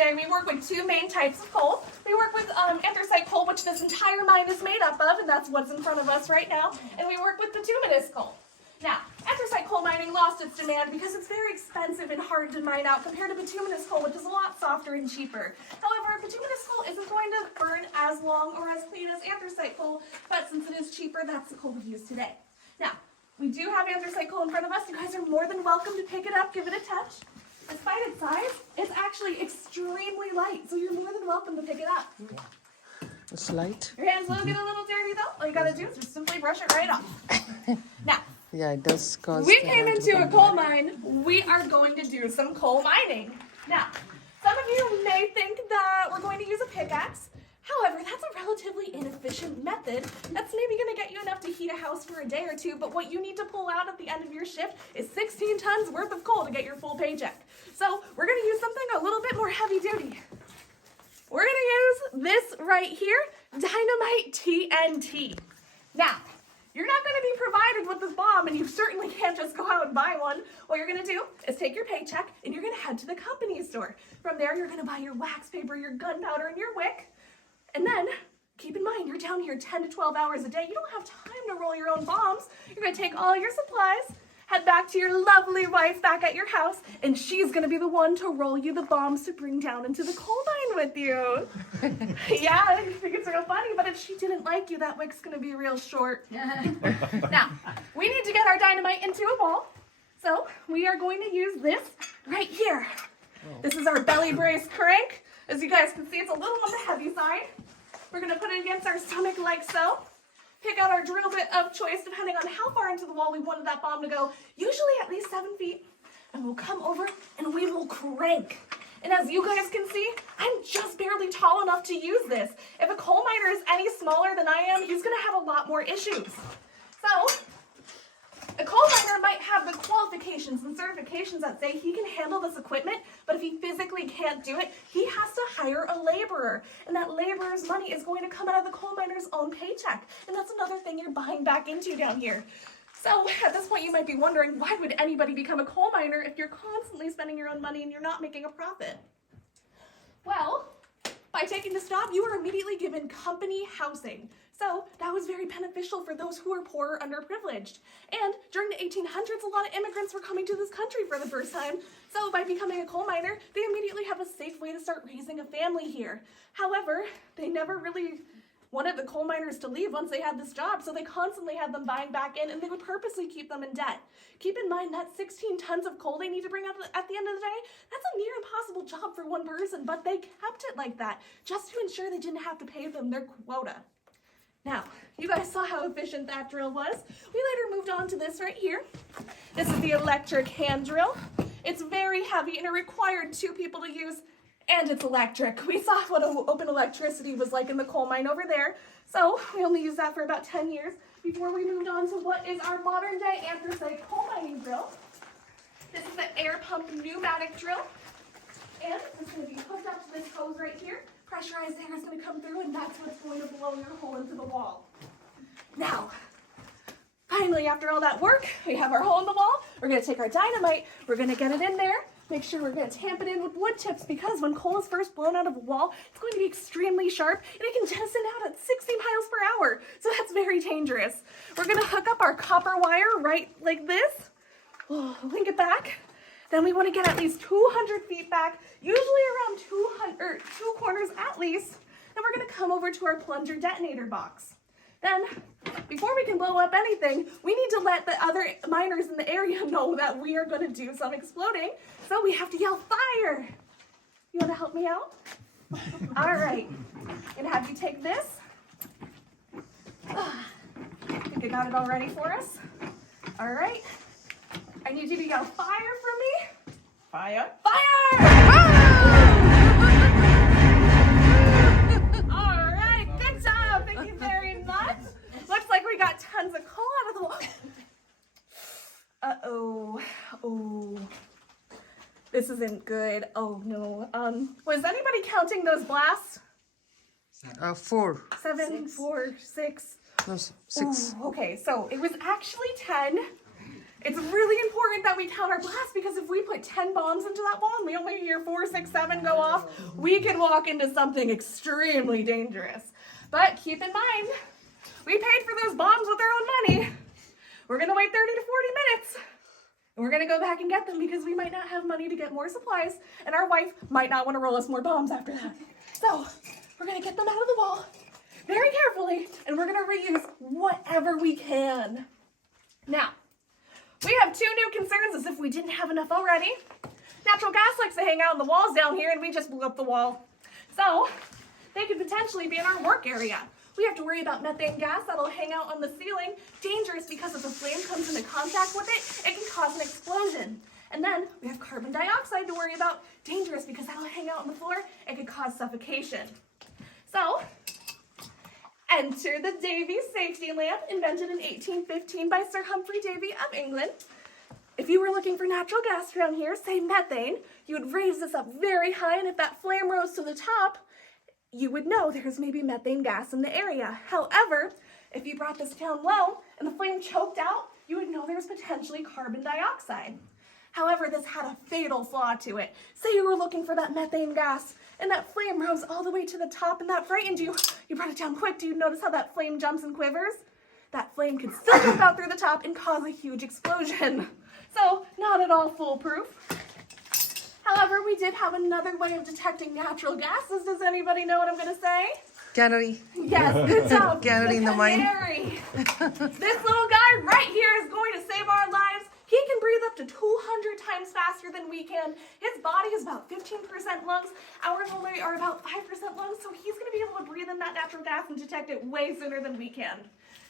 today, we work with two main types of coal. We work with anthracite coal, which this entire mine is made up of, and that's what's in front of us right now. And we work with bituminous coal. Now, anthracite coal mining lost its demand because it's very expensive and hard to mine out compared to bituminous coal, which is a lot softer and cheaper. However, bituminous coal isn't going to burn as long or as clean as anthracite coal, but since it is cheaper, that's the coal we use today. Now, we do have anthracite coal in front of us. You guys are more than welcome to pick it up, give it a touch. Despite its size, it's actually extremely light, so you're more than welcome to pick it up. It's light. Your hands will get a little dirty though. All you gotta do is just simply brush it right off. Now, Yeah, it does cause. we came into a coal mine. We are going to do some coal mining. Now, some of you may think that we're going to use a pickaxe. However, that's a relatively inefficient method. That's maybe going to get you enough to heat a house for a day or two, but what you need to pull out at the end of your shift is 16 tons worth of coal to get your full paycheck. So we're going to use something a little bit more heavy duty. We're going to use this right here, dynamite TNT. Now, you're not going to be provided with this bomb, and you certainly can't just go out and buy one. What you're going to do is take your paycheck, and you're going to head to the company store. From there, you're going to buy your wax paper, your gunpowder, and your wick. And then, keep in mind, you're down here 10 to 12 hours a day. You don't have time to roll your own bombs. You're going to take all your supplies, head back to your lovely wife back at your house, and she's going to be the one to roll you the bombs to bring down into the coal mine with you. Yeah, I think it's real funny, but if she didn't like you, that wick's going to be real short. Now, we need to get our dynamite into a ball, so we are going to use this right here. This is our belly brace crank. As you guys can see, it's a little on the heavy side. We're going to put it against our stomach like so. Pick out our drill bit of choice depending on how far into the wall we wanted that bomb to go, usually at least 7 feet. And we'll come over and we will crank. And as you guys can see, I'm just barely tall enough to use this. If a coal miner is any smaller than I am, he's going to have a lot more issues. So, a coal miner might have the qualifications and certifications that say he can handle this equipment, but if he physically can't do it, he has to hire a laborer. And that laborer's money is going to come out of the coal miner's own paycheck. And that's another thing you're buying back into down here. So at this point, you might be wondering, why would anybody become a coal miner if you're constantly spending your own money and you're not making a profit? Well, by taking this job, you were immediately given company housing. So that was very beneficial for those who were poor or underprivileged. And during the 1800s, a lot of immigrants were coming to this country for the first time. So by becoming a coal miner, they immediately have a safe way to start raising a family here. However, they never really wanted the coal miners to leave once they had this job, so they constantly had them buying back in, and they would purposely keep them in debt. Keep in mind that 16 tons of coal they need to bring up at the end of the day, that's a near impossible job for one person, but they kept it like that just to ensure they didn't have to pay them their quota. Now, you guys saw how efficient that drill was. We later moved on to this right here. This is the electric hand drill. It's very heavy and it required 2 people to use, and it's electric. We saw what open electricity was like in the coal mine over there. So we only used that for about 10 years before we moved on to what is our modern day anthracite coal mining drill. This is the air pump pneumatic drill. And it's going to be hooked up to this hose right here. Pressurized air is going to come through, and that's what's going to blow your hole into the wall. Now, finally, after all that work, we have our hole in the wall. We're going to take our dynamite. We're going to get it in there. Make sure we're going to tamp it in with wood chips, because when coal is first blown out of a wall, it's going to be extremely sharp, and it can jettison out at 60 miles per hour. So that's very dangerous. We're going to hook up our copper wire right like this. We'll link it back. Then we want to get at least 200 feet back, usually around 2 corners at least. Then we're going to come over to our plunger detonator box. Then, before we can blow up anything, we need to let the other miners in the area know that we are going to do some exploding. So we have to yell, fire! You want to help me out? All right. I'm going to have you take this. I think I got it all ready for us. All right. I need you to yell fire for me. Fire. Fire! All right, good job. Thank you very much. Looks like we got tons of coal out of the wall. Uh-oh. Oh. This isn't good. Oh, no. Was anybody counting those blasts? 4. 7, 4, 6. No, 6. Ooh, okay, so it was actually 10. It's really important that we count our blasts because if we put 10 bombs into that wall and we only hear 4, 6, 7 go off, we can walk into something extremely dangerous. But keep in mind, we paid for those bombs with our own money. We're gonna wait 30 to 40 minutes. And we're gonna go back and get them because we might not have money to get more supplies and our wife might not wanna roll us more bombs after that. So we're gonna get them out of the wall very carefully and we're gonna reuse whatever we can. Now, we have 2 new concerns as if we didn't have enough already. Natural gas likes to hang out in the walls down here and we just blew up the wall. So they could potentially be in our work area. We have to worry about methane gas that'll hang out on the ceiling. Dangerous because if the flame comes into contact with it, it can cause an explosion. And then we have carbon dioxide to worry about. Dangerous because that'll hang out on the floor and could cause suffocation. So, enter the Davy safety lamp, invented in 1815 by Sir Humphrey Davy of England. If you were looking for natural gas around here, say methane, you would raise this up very high, and if that flame rose to the top, you would know there's maybe methane gas in the area. However, if you brought this down low and the flame choked out, you would know there's potentially carbon dioxide. However, this had a fatal flaw to it. Say you were looking for that methane gas and that flame rose all the way to the top and that frightened you. You brought it down quick. Do you notice how that flame jumps and quivers? That flame could still jump out through the top and cause a huge explosion. So, not at all foolproof. However, we did have another way of detecting natural gases. Does anybody know what I'm going to say? Cannery. Yes, good job. Cannery in the mine. Canary. This little guy right here is going to save our lives. He can breathe up to 200 times faster than we can. His body is about 15% lungs. Ours only are about 5% lungs, so he's going to be able to breathe in that natural gas and detect it way sooner than we can.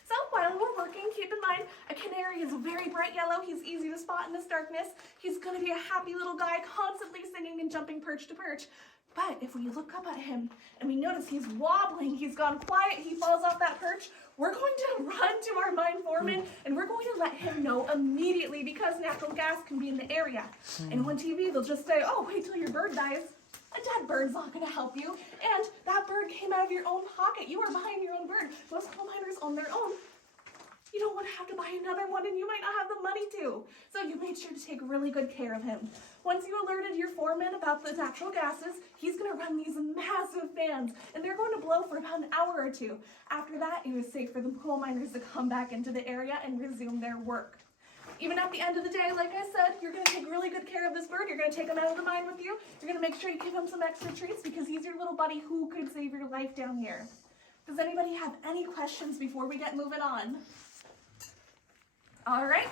So while we're working, keep in mind, a canary is very bright yellow. He's easy to spot in this darkness. He's going to be a happy little guy, constantly singing and jumping perch to perch. But if we look up at him and we notice he's wobbling, he's gone quiet, he falls off that perch, we're going to run to our mine foreman and we're going to let him know immediately because natural gas can be in the area. And on TV, they'll just say, oh, wait till your bird dies. A dead bird's not going to help you. And that bird came out of your own pocket. You are buying your own bird. Most coal miners on their own. You don't want to have to buy another one and you might not have the money to. So you made sure to take really good care of him. Once you alerted your foreman about the natural gases, he's going to run these massive fans and they're going to blow for about an hour or 2. After that, it was safe for the coal miners to come back into the area and resume their work. Even at the end of the day, like I said, you're going to take really good care of this bird. You're going to take him out of the mine with you. You're going to make sure you give him some extra treats because he's your little buddy who could save your life down here. Does anybody have any questions before we get moving on? All right.